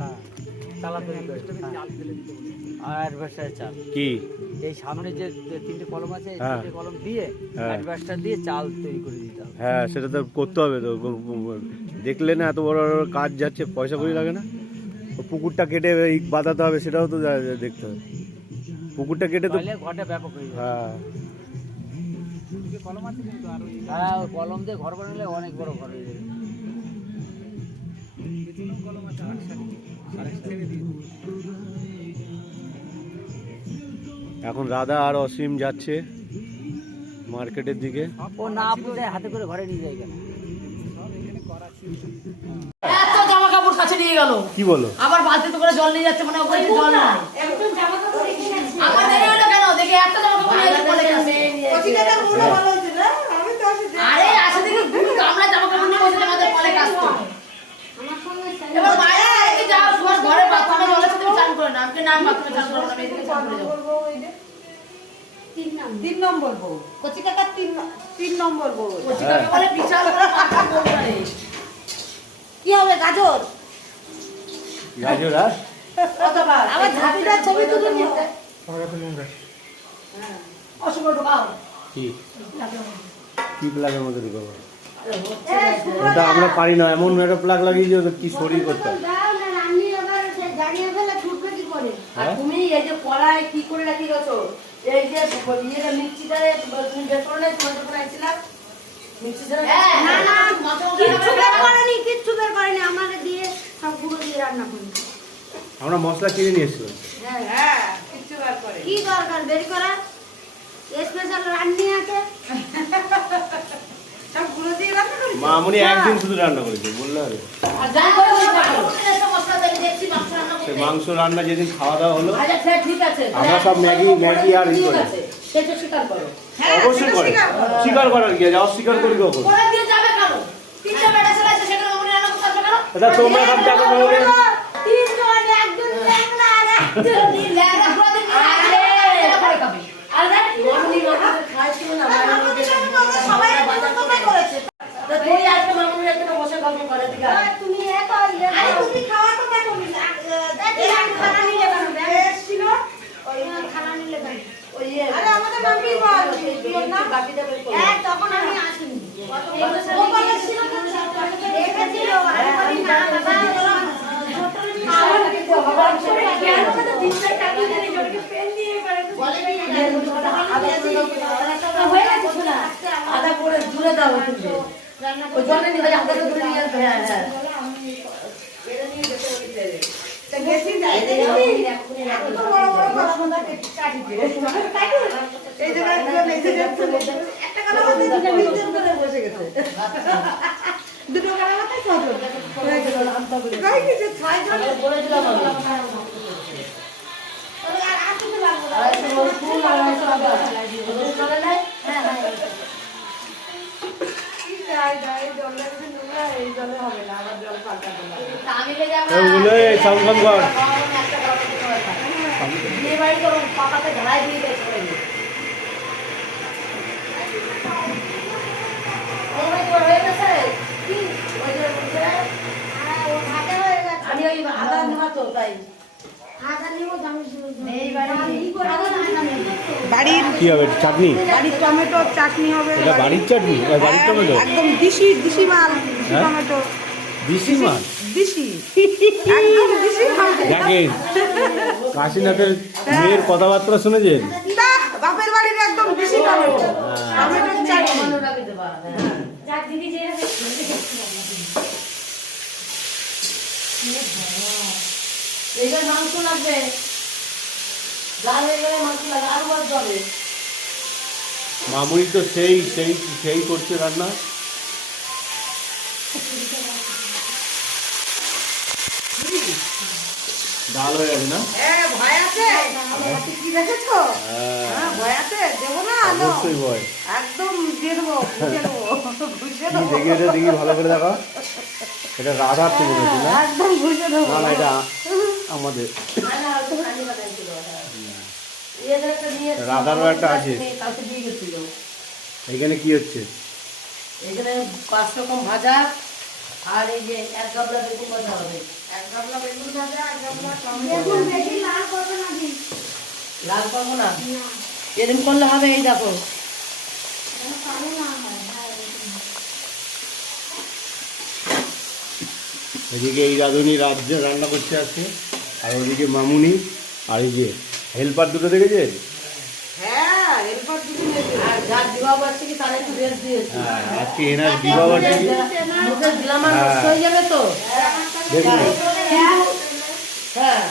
হ্যাঁ চালা তৈরি করে আর অ্যাডভার্টার চাল কি এই সামনে যে তিনটে কলম আছে এই তিনটে কলম দিয়ে অ্যাডভার্টার দিয়ে চাল তৈরি করে দিতে হবে। হ্যাঁ সেটা তো করতে হবে তো, দেখলে না এত বড় বড় কাজ যাচ্ছে, পয়সা করি লাগে না? পুকুরটা কেটে ইট বাঁধাতে হবে, সেটাও তো দেখতে হবে। পুকুরটা কেটে তো ঘরটা ব্যাপক হয়ে যাবে। হ্যাঁ কলম আছে কিন্তু আর হ্যাঁ কলম দিয়ে ঘর বানালে অনেক বড় ঘর হয়ে যাবে। এখন রাধা আর অসীম যাচ্ছে মার্কেটের দিকে। ও না বুঝে হাতে করে ঘরে নিয়ে যায় কেন? এত জামা কাপড় কাছে নিয়ে গেল। কি বলো? আবার বালতিতে করে জল নিয়ে যাচ্ছে, মানে ওখানে জল নাই। একদম জামা কাপড় রেখে গেছে। আমার দেরি হলো কেন? দেখি এত জামা কাপড় নিয়ে এসে পড়ে গেছে। কচিকাটা পুরো ভালো হয়েছে না? আমি তো আসে আরে আসে দেখি গুলো গামলা জামা কাপড় নিয়ে বসে আমাদের পরে কাজ করে। আমার সঙ্গে এবার বাইরে রেখে যাও, তোমার ঘরে বাথরুমে জল আছে, তুমি চান করে না। আমি নাম বাথরুমে চান করব না, আমি এদিকে চান করে যাব। তিন নম্বর বউ। কচিকাটা তিন নম্বর বউ। কচিকাকে বলে বিশাল বড় পাকা বউ করে। কি হবে গাজর? গাজর আর কতবার আবার ঝাপিটার ছবি তুলে নিতে অশুভ ঢোকাও কি কি প্লাগের মধ্যে ঢুকাবো? ওটা আমরা পারি না, এমন একটা প্লাগ লাগিয়েছি ওটা কি শরীর করতে হবে। আর তুমি এই যে কড়াই কি করে রাখি গেছো, এই যে ইয়েটা মিক্সিটারে তুমি বের করে নাই, তোমার যখন আইছিলাম মিক্সিটারে না না কিচ্ছু বের করেনি আমাকে দিয়ে সব গুঁড়ো দিয়ে রান্না করি। আমরা মশলা কিনে নিয়ে এসেছিলাম। হ্যাঁ কিচ্ছু বের করে কি দরকার বের করা? স্পেশাল রান্নি আছে সব গুঁড়ো দিয়ে রান্না করি। মামুনি একদিন শুধু রান্না করেছে, বললে হবে? আর যাই করে একটা মশলা দিয়ে দেখছি মাংস রান্না করতে। মাংস রান্না যেদিন খাওয়া দাওয়া হলো, আচ্ছা ঠিক আছে, আমরা সব ম্যাগি আর ই করে সেটা স্বীকার করো। অবশ্যই করে স্বীকার করার কি আছে? অস্বীকার করি কখন? করে দিয়ে যাবে কেন? তিনটা বেটা ছেলে আছে, সেটা মামুনি রান্না করতে আসবে কেন? আচ্ছা তোমরা সব জানো বলে তিনজন, একজন ল্যাংড়া আর একজন ল্যাংড়া প্রতিদিন করে খাবে। আরে মামুনি মামুনি খাইছিল না, মামুনি সবাই বাজার করেছে। তো তুই আজকে মামুনি এখানে বসে গল্প করে দিগা। তুমি একা আরে তুমি খাওয়া তো কেন না? এই খানা নিলে কেন? বেশ ছিল ওই খানা নিলে কেন? ওই আরে আমাদের মাম্মি বল তোর না বাকি দেবে কই? তখন আমি আসিনি। ও বলে ছিল না দেখেছিল আর বলি না বাবা আমার কিছু হবার পরে কেন তো দিশা টাকা দিয়ে জোরকে পেন দিয়ে করে বলে কি হয়ে গেছে না আদা করে জুড়ে দাও কিন্তু ওই জন্য নিয়ে হাতে ধরে নিয়ে আসবে। হ্যাঁ হ্যাঁ এটা নিয়ে যেতে হইছে তা গেছি যাই দেখি এত বড় বড় কথা কাটি দিয়ে এই যে একটা কথা বলতে দুটো করে বসে গেছে দুটো করে মাথা ছজন হয়ে গেল আমটা বলে গাই কিছু ছয়জন বলে দিলাম আমি তবে আর আসতে লাগবে না আর ফুল লাগাই সব চলে নাই। হ্যাঁ হ্যাঁ কি যাই যাই জল লাগবে নোংরা এই জলে হবে না, আবার জল পাল্টাতে হবে। আমি লে যাব ওগুলো সংগম কর বিয়ে বাড়ি তো পাপাতে ঢালাই দিয়ে গেছে হয়ে গেছে কি ওই যে বলছে ও ভাতে হয়ে গেছে। আমি ওই আদা নেওয়া তো তাই আদা নিব জানি এই বাড়ির কি হবে? চাটনি? বাড়ির টমেটো চাটনি হবে। এটা বাড়ির চাটনি? বাড়ির টমেটো একদম দিশি মাল, দিশি টমেটো, দিশি মাছ? দিশি একদম দিশি মাল। দেখেন কাশীনাথের মেয়ের কথাবার্তা শুনেছেন? তা বাপের বাড়ির একদম দিশি টমেটো, টমেটোর চাটনি। যাক দিদি যে এইবার মাংস লাগবে, লাল হয়ে গেলে মাংস লাগবে, আরো আর যাবে। মামুনি তো সেই সেই সেই করছে রান্না। ডাল হয়ে গেছে না? হ্যাঁ ভয় আছে, কি দেখেছো? হ্যাঁ ভয় আছে, দেবো না আলো অবশ্যই ভয়। একদম দিয়ে দেবো, ঘুষে দেবো, ঘুষে দেবো, দেখি এটা দেখি ভালো করে দেখা। এটা রাধার তো মনে হচ্ছে না? একদম ঘুষে দেবো। না না এটা আমাদের রাধারও একটা আছে। কালকে দিয়ে গেছিল। এখানে কি হচ্ছে? এখানে 5 রকম ভাজা, আর এই যে এক গাবলা বেগুন ভাজা হবে। এক গামলা বেগুন ভাজা, এক গামলা টমেটো। বেগুন বেশি লাল করবে না দি। লাল করবো না? এরকম করলে হবে, এই দেখো। এদিকে এই রাঁধুনি রাজ্যে রান্না করছে আজকে, আর ওদিকে মামুনি, আর এই যে হেল্পার দুটো দেখেছে। হ্যাঁ, এরপর দুদিন লেগে আর যার বিবাহ বার্ষিকী তার একটু রেস্ট দিয়েছি। হ্যাঁ, আজকে এনার বিবাহ বার্ষিকী। মুখে দিলাম আর নষ্ট হয়ে যাবে তো। দেখুন হ্যাঁ,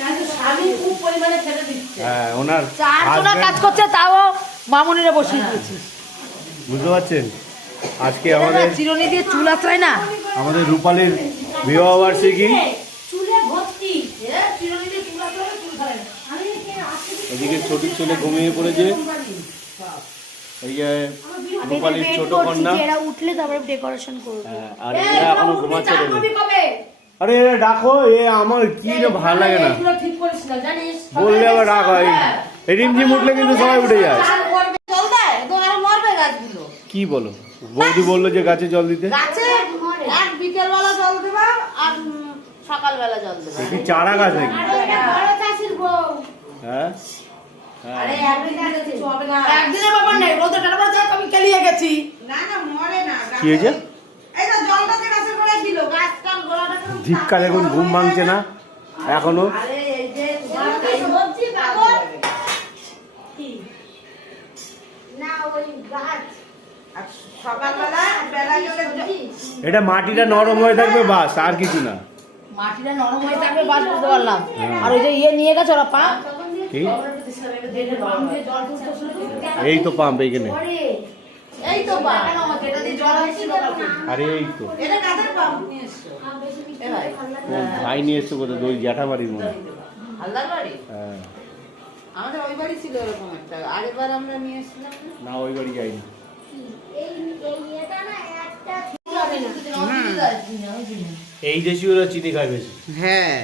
কিন্তু স্বামী খুব পরিমাণে খেতে দিচ্ছে। হ্যাঁ, ওনার চারজনা কাজ husband- করছে, তাও মামুনিরে বসিয়ে দিয়েছি। বুঝতে পারছেন, আজকে আমাদের চিরুনি দিয়ে চুল আঁচড়ায় না। আমাদের রূপালীর বিবাহ বার্ষিকী। চুলে ভর্তি চিরুনি দিয়ে চুল আঁচড়াবে, চুল ধরে না। এদিকে ছোট ছেলে ঘুমিয়ে পড়েছে, এই যে রূপালীর ছোট কন্যা। এরা উঠলে তারপরে ডেকোরেশন করবে। হ্যাঁ, আর এরা এখনো ঘুমাচ্ছে দেখুন। কবে? আরে এরা ডাকো, এ আমার কি রে ভালো লাগে না, এগুলো ঠিক করিস না, জানিস? বললে আবার রাগ হয়। এই রিমঝিম উঠলে কিন্তু সবাই উঠে যায়। চাল করবে, জল দেয়, তো আর মরবে গাছগুলো। কি বলো, বৌদি বললো যে গাছে জল দিতে। গাছে এক বিকেল বেলা জল দেবা আর সকাল বেলা জল দেবা। কি চারা গাছ নাকি? বড় চাষির বউ। হ্যাঁ আরে একদিনের কিছু হবে না। একদিনের ব্যাপার নেই, রোদে টানা যাক, আমি কেলিয়ে গেছি। না না, মরে না। কি হয়েছে? এই তো জলটা যে গাছের গোড়ায় দিল, গাছটার গোড়াটা কেমন ধিক্কার, এখন ঘুম ভাঙছে না এখনো। আরে এই যে তোমার এই সবজি পাগল কি না, ওই গাছ আর সকালবেলা বেলায় গেলে এটা মাটিটা নরম হয়ে থাকবে বাস, আর কিছু না। মাটিটা নরম হয়ে থাকবে, বাস বুঝতে পারলাম। আর ওই যে ইয়ে নিয়ে গেছে ওরা পা, কি জল তুলতে শুরু করে। এই তো পাম্প এইখানে, এই তো পা যেটা দিয়ে জল হচ্ছিল কালকে। আরে এই তো এটা কাদের পাম্প নিয়ে এসছো? এ ভাই ও ভাই নিয়ে এসছো কোথায়, ওই জ্যাঠাবাড়ির মনে। হালদার বাড়ি, হ্যাঁ, আমাদের ওই বাড়ি ছিল এরকম একটা, আগেরবার আমরা নিয়ে এসেছিলাম না? না ওই বাড়ি যাইনি। এই দেশি ওরা চিনি খায় বেশি, হ্যাঁ,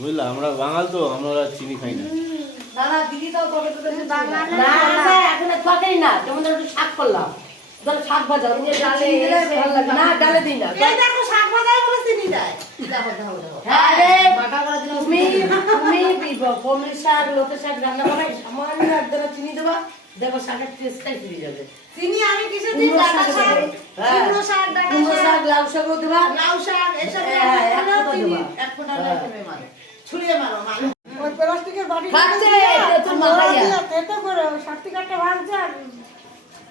বুঝলা, আমরা বাঙাল তো, আমরা চিনি খাই না। না না দিদি তাও তোকে তো দেশে বাংলা না না, এখন তরকারি না, যেমন ধর একটু শাক করলাম, ধর শাক ভাজা তুমি ডালে ভালো লাগে না, ডালে দিই না। এই দেখো শাক ভাজায় বলে চিনি দেয়। দেখো দেখো দেখো, আরে বাটা করে দিলাম। তুমি কমলি শাক, লোতে শাক রান্না করে সামান্য একদম চিনি দেবা, দেখো শাকের টেস্টটাই ফিরে যাবে। চিনি আমি কিসে দিই? ডাটা শাক, কুমড়ো শাক, ডাটা কুমড়ো শাক, শাক, লাউ শাকও দেবা। লাউ শাক, এসব হ্যাঁ, রান্না এক করলেও ফোঁটা চিনি দেবা। এক ফোঁটা লেখে মারো, ছুঁড়িয়ে মারো মারো। ওই প্লাস্টিকের বাটি খাচ্ছে, তেঁতুল মাখাইয়া। তেতো করে ওই সার্টিফিকেটটা ভাঙছে আর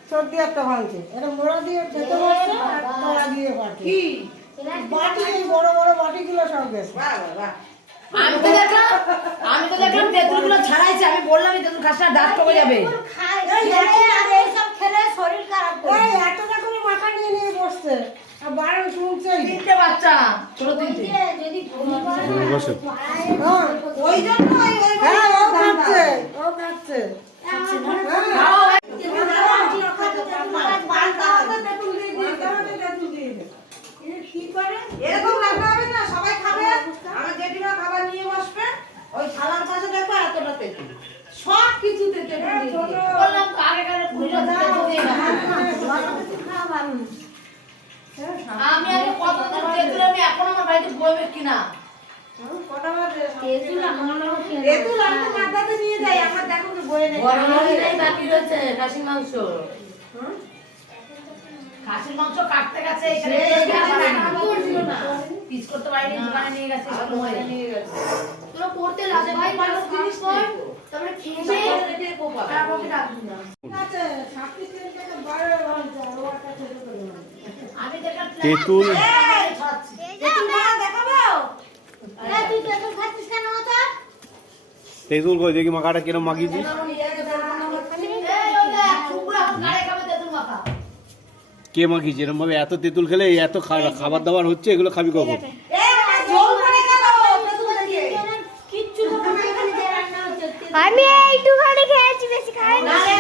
সর্দি একটা ভাঙছে, এটা মোড়া দিয়ে তেতো ভাঙছে আর তোড়া দিয়ে বাটি কি? বাটি, এই বড় বড় বাটিগুলো সব গেছে। বাহ বাহ বাহ। আমি তো দেখলাম তেঁতুলগুলো ছাড়াইছে, আমি বললাম এই তেঁতুল খাস না, দাঁত পড়ে যাবে। এই এতটা করে মাথা নিয়ে নিয়ে বসছে আর বাইরে শুনছে। তিনটে বাচ্চা, ছোট তিনটে। বসে হ্যাঁ, ওই জন্য ওই হ্যাঁ, ও খাচ্ছে, ও খাচ্ছে। খাও, এরকম রান্না হবে না, সবাই খাবে, আমার জেঠিমা খাবার নিয়ে বসবে, ওই থালার পাশে দেখবে এতটা তেঁতুল, সব কিছুতে তেঁতুল দিয়ে দিয়েছে। বললাম তো আগেকার পুজো তেঁতুল দিয়ে না। আমি আগে কত তেঁতুল, আমি এখন আমার বাড়িতে বইবে কিনা। তেঁতুল আমি তো মাথাতে নিয়ে যাই, আমার দেখো তো বয়ে নেই। গরম মশলাই বাকি রয়েছে, খাসির মাংস। খাসির মাংস কাটতে গেছে, এখানে পিস করতে পারিনি, দোকানে নিয়ে গেছে, সব ময়দা নিয়ে গেছে। তোরা করতে লাগে ভাই, ভালো জিনিস কর, তারপরে খেয়ে তারপরে রাখবি না। আছে, সার্টিফিকেটটা বাইরে ভাঙছে, ও একটা ছোট করে ভাঙছে। আমি দেখলাম তেঁতুল ছড়াচ্ছি। তেঁতুল কই দেখি, মাখাটা কিরম মাখিয়েছি। এই ওই দেখ, শুকনো এখন কারে খাবে তেঁতুল মাখা? কে মাখিয়েছে এরম ভাবে? এত তেঁতুল খেলে এই এত খাবার দাবার হচ্ছে, এগুলো খাবি কখন? ঝোল করে গেল তেঁতুল দিয়ে। আমি এইটুখানি খেয়েছি, বেশি খাইনি। না রে,